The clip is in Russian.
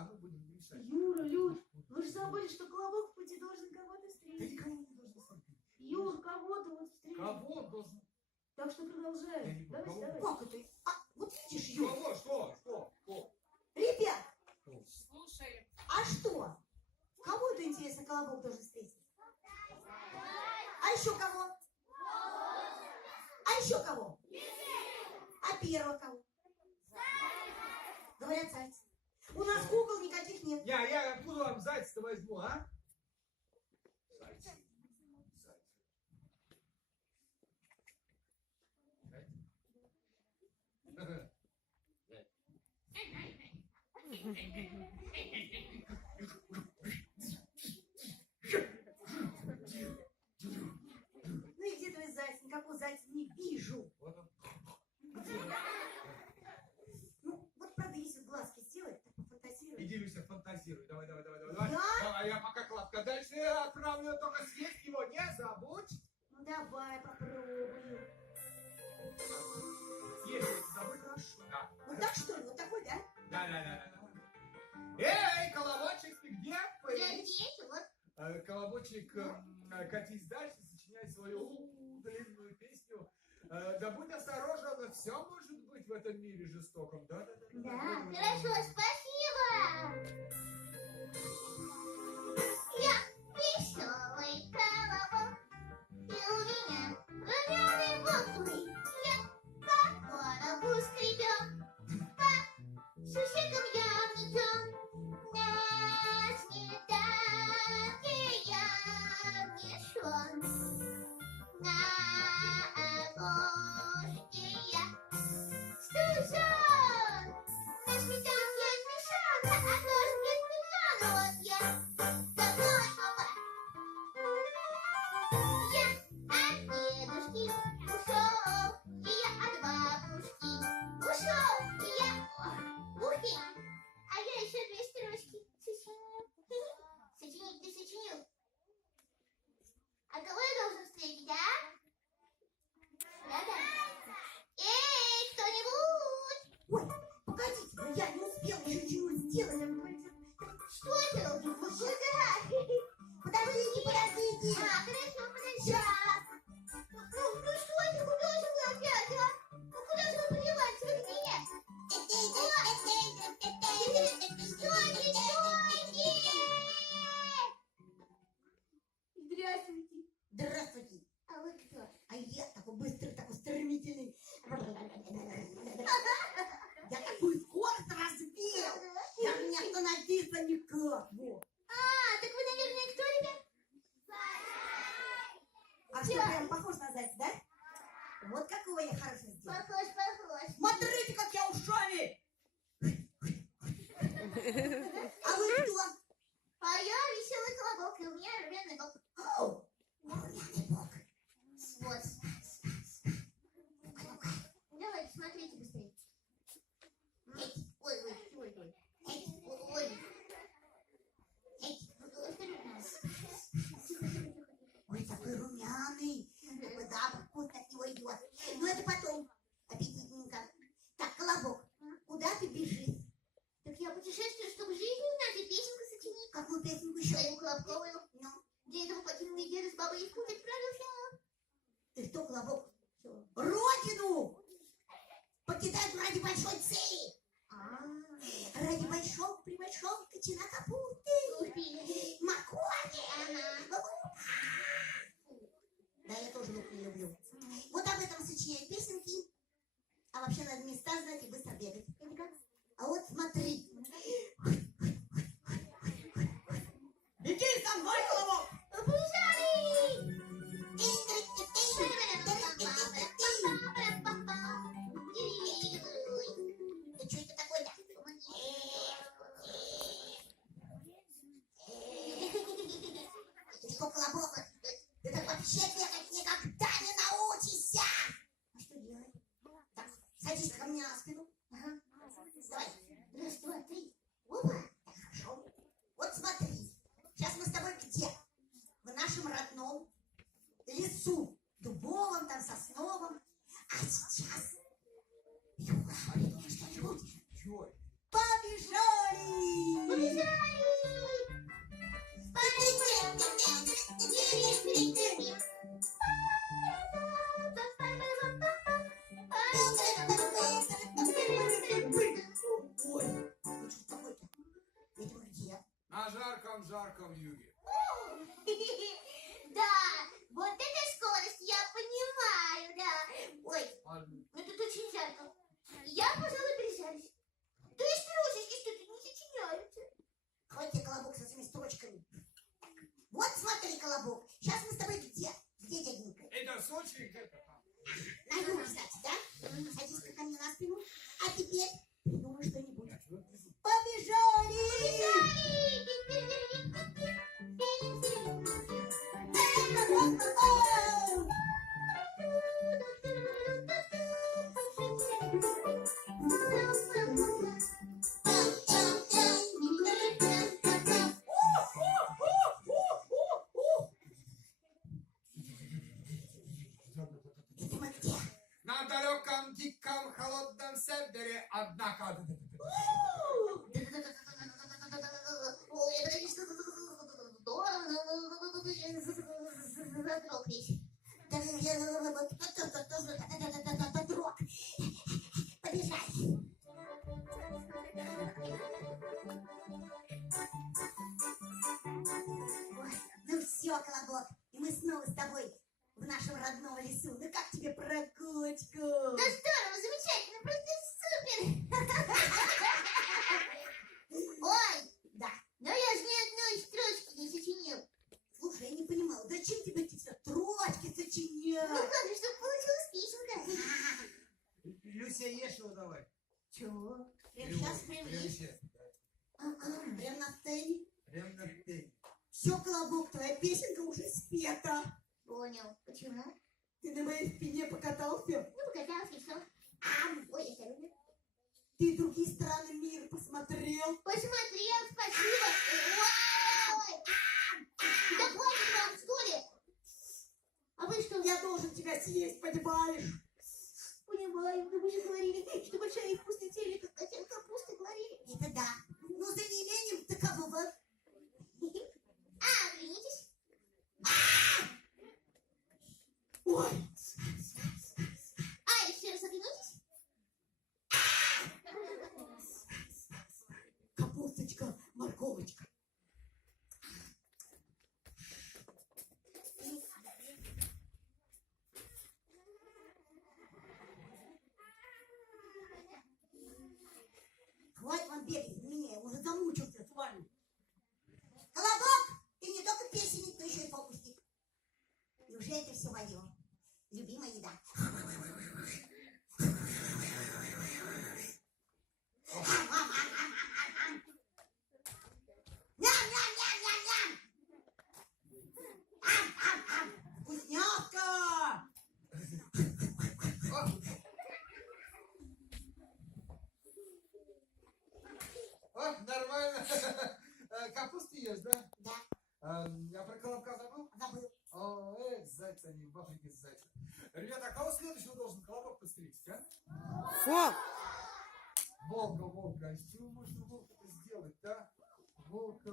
а мы будем мешать. Юра, Люд, вы же забыли, что Колобок в пути должен кого-то Да встретить. никого не должен встретить. Юр, кого-то вот встретить. Кого должен? Так что Я не продолжаем. понял, Давай, кого? давай. Как это? А, вот видишь, Юра. Кого? Что? Ребят, Слушай. а что? Кого это, интересно, Колобок должен встретить? А еще кого? А еще кого? А первого кого? Говорят, зайцы. У нас кукол никаких нет. Я откуда вам зайца-то возьму, а? Зайцы. Ну и где твой заяц? Никакого зайца не вижу. Вот он. Где? Ну, вот правда, если глазки сделать, так пофантазируй. Иди, Люся, фантазируй. Давай. Да? Давай, я пока кладка. Дальше я отправлю, только съесть его не забудь. Ну давай, попробую. Съесть не забудь. Хорошо. Да. Вот так что ли? Вот такой, да? Да. Эй, колобочек, ты где? Я здесь, вот. Колобочек, катись дальше, сочиняй свою длинную песню. Да будь осторожен, все может быть в этом мире жестоком. Да. Хорошо, спасибо. Я веселый колобок, и у меня румяный бок. Я по коробу скребем, по сусекам я внесен. На сметане я внесен, на окошке я стучен. На сметане я смешан, на окошке смешан. Вот я такой папа. Я от дедушки ушел, и я от бабушки ушел, и я... Ух ты! А я еще две строчки сочинил. Сочинить ты сочинил? А кого я должен встретить, а? Да. Эй, кто-нибудь! Ой, погодите, но я не успел еще чего сделать. Что ты должен? Ну куда? Подождите. А, хорошо, подожди. Сейчас. Ну что ты, куда же вы опять, а? Ну куда же вы подевались? Вы где? Здравствуйте. А вы кто? А я такой быстрый, такой стремительный. Я такую скорость разбил. Я мне остановиться никак. Вот. А, так вы, наверное, кто, ребят? А что, прям похож на зайца, да? Вот какого я хорошо сделал. Похож. Смотрите, как я ушами. А вы кто? А я веселый колобок, и у меня румяный бок. О, румяный бок. Вот. Давайте, смотрите быстрее. Ой. Ой, такой румяный. Такой запах вкусно от него идет. Но это потом. Аппетитненько. Так, колобок, куда ты бежишь? Так я путешествую, чтобы жизнь узнать и песенку сочинить. Какую песенку еще? Свою колобковую. Ну? Для этого покинул и деда с бабой в путь отправился. Ты что, колобок? Что? Родину! Покидать ради большой цели. Ради большого, при большом кочана капусты. Моркови. Да, я тоже лук не люблю. Вот об этом сочиняют песенки. А вообще надо места знать и быстро бегать. А вот смотри. Беги за мной, колобок! Побежали! Ты что это такое-то? Ты что, колобок? Ты так вообще бегать никогда не научишься! А что делать? Так, садись ко мне на спину. Ага. Давай. Раз, два, три. Опа. Так, хорошо. Вот смотри. Сейчас мы с тобой где? В нашем родном лесу. Дубовом, там, сосновом. А сейчас... Юра, говорит мне что-нибудь. Чего? Побежали! жарком юге. Да, вот эта скорость, я понимаю, да. Ой, А, ну тут очень жарко. Я, пожалуй, пересядусь. Да и строчечки что-то не сочиняются. Хватит колобок со своими строчками. Вот смотри, колобок. Сейчас мы с тобой где? Где, дяденька? это Сочи где-то там. На юге, кстати, да? Садись-ка ко мне на спину. А теперь придумай что-нибудь. Видимо, где? На далеком, диком, холодном севере, однако... Ой, это, конечно, затрогались. Дрог. Побежали. Ой, ну все, колобок, и мы снова с тобой в нашем родном лесу. Ну как тебе прогулочку? Да здорово, замечательно, просто супер. Ой, Да. но я же ни одной строчки не сочинил. Слушай, я не понимала, зачем тебе эти все строчки Ну сочинять? как же, чтобы получилась песенка. Люся, ешь его давай. Чего? Прям сейчас, прям есть. сейчас. Прям на сцене. Прям на день. Все, колобок, твоя песенка уже спета. Понял. Почему? Ты на моей спине покатался? Ну, покатался и все. Ой, я тебя люблю. Ты другие страны мира посмотрел? Посмотрел, спасибо. Ой! Да хватит вам, что ли? А вы что? Я должен тебя съесть, понимаешь? Понимаю, но вы же говорили, что большая вкусная теле, как хотел капусты говорили. Это да. Но за неимением такового. Оглянитесь. Ой, Еще раз оглянитесь. капусточка, морковочка. Хватит вам бегать, мне, я уже замучился с вами. Колобок, ты не только песенник, но еще и фокусник. Неужели это все мое? Любимая еда. Ням-ням-ням-ням-ням! Ам-ам-ам! Вкусняшка! О, нормально. Капусту ешь, да? Да, Я про колобка забыл? забыл. О, зайцы, они в Африке зайцы. Ребята, а кого следующего должен колобок постричь, а? Волка. А с чего можно волка-то сделать, да? Волка.